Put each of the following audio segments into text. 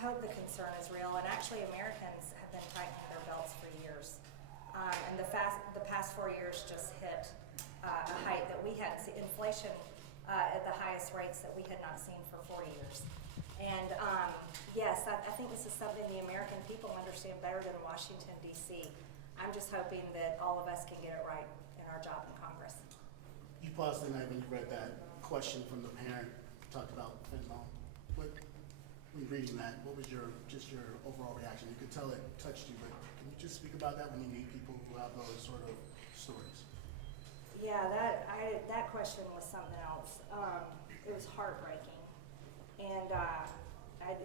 hope the concern is real, and actually Americans have been tightening their belts for years. And the past 4 years just hit a height that we hadn't seen, inflation at the highest rates that we had not seen for 40 years. And yes, I think this is something the American people understand better than Washington, D.C. I'm just hoping that all of us can get it right in our job in Congress. You paused the night when you read that question from the parent, talked about fentanyl. When reading that, what was your overall reaction? You could tell it touched you, but can you just speak about that when you meet people who have those sort of stories? Yeah, that question was something else. It was heartbreaking, and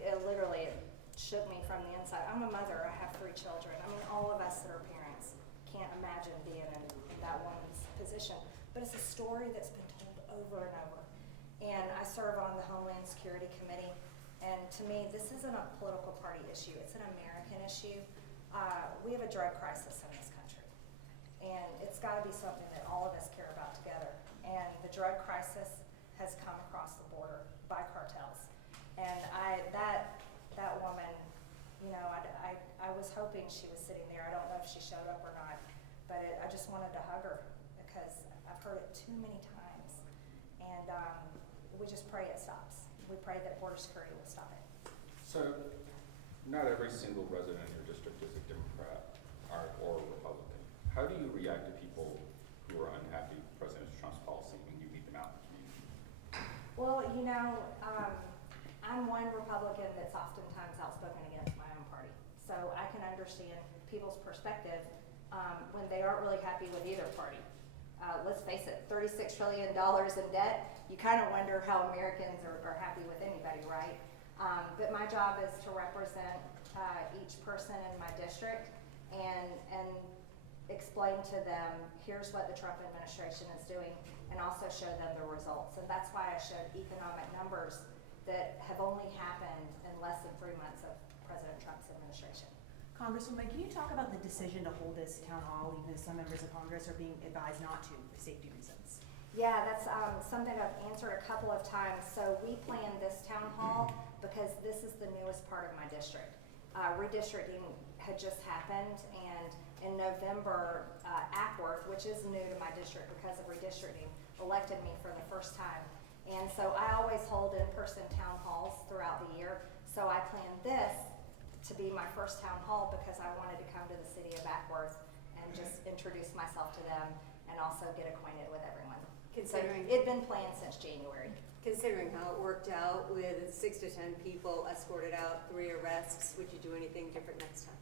it literally shook me from the inside. I'm a mother. I have 3 children. I mean, all of us that are parents can't imagine being in that woman's position. But it's a story that's been told over and over. And I serve on the Homeland Security Committee. And to me, this isn't a political party issue. It's an American issue. We have a drug crisis in this country. And it's got to be something that all of us care about together. And the drug crisis has come across the border by cartels. And that woman, you know, I was hoping she was sitting there. I don't know if she showed up or not, but I just wanted to hug her because I've heard it too many times. And we just pray it stops. We pray that border security will stop it. So, not every single resident in your district is a Democrat or Republican. How do you react to people who are unhappy with President Trump's policy when you meet them out in the community? Well, you know, I'm one Republican that's oftentimes outspoken against my own party. So I can understand people's perspective when they aren't really happy with either party. Let's face it, $36 trillion in debt, you kind of wonder how Americans are happy with anybody, right? But my job is to represent each person in my district and explain to them, here's what the Trump administration is doing, and also show them the results. And that's why I showed economic numbers that have only happened in less than 3 months of President Trump's administration. Congresswoman, can you talk about the decision to hold this town hall, even as some members of Congress are being advised not to for safety reasons? Yeah, that's something I've answered a couple of times. So we planned this town hall because this is the newest part of my district. Redistricting had just happened, and in November, Ackworth, which is new to my district because of redistricting, elected me for the first time. And so I always hold in-person town halls throughout the year. So I planned this to be my first town hall because I wanted to come to the city of Ackworth and just introduce myself to them and also get acquainted with everyone. Considering so it'd been planned since January. Considering how it worked out with 6 to 10 people escorted out, 3 arrests, would you do anything different next time?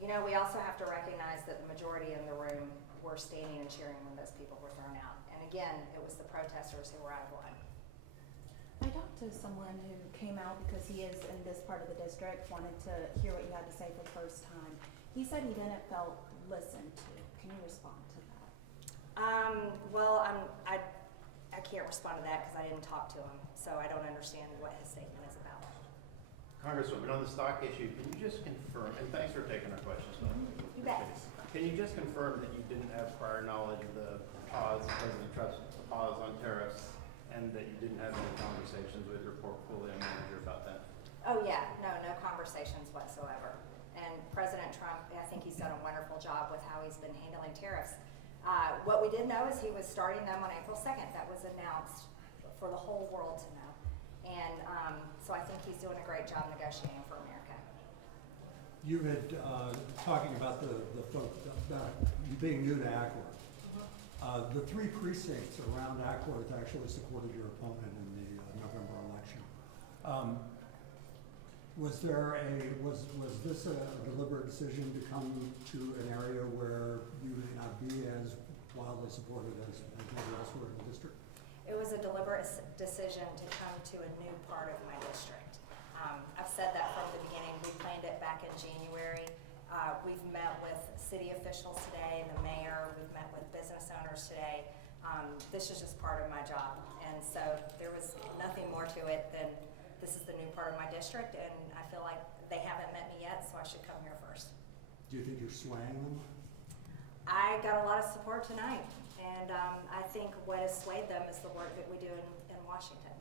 You know, we also have to recognize that the majority in the room were standing and cheering when those people were thrown out. And again, it was the protesters who were out of line. I talked to someone who came out because he is in this part of the district, wanted to hear what you had to say for the first time. He said he didn't feel listened to. Can you respond to that? Well, I can't respond to that because I didn't talk to him, so I don't understand what his statement is about. Congresswoman, on the stock issue, can you just confirm, and thanks for taking our questions. You bet. Can you just confirm that you didn't have prior knowledge of the pause, President Trump's pause on tariffs, and that you didn't have any conversations with your portfolio manager about that? Oh yeah, no conversations whatsoever. And President Trump, I think he's done a wonderful job with how he's been handling tariffs. What we did know is he was starting them on April 2nd. That was announced for the whole world to know. And so I think he's doing a great job negotiating for America. You had talking about the about you being new to Ackworth. The 3 precincts around Ackworth actually supported your opponent in the November election. Was this a deliberate decision to come to an area where you may not be as wildly supported as maybe elsewhere in the district? It was a deliberate decision to come to a new part of my district. I've said that from the beginning. We planned it back in January. We've met with city officials today, the mayor. We've met with business owners today. This is just part of my job. And so there was nothing more to it than this is the new part of my district, and I feel like they haven't met me yet, so I should come here first. Do you think you're swaying them? I got a lot of support tonight, and I think what has swayed them is the work that we do in Washington.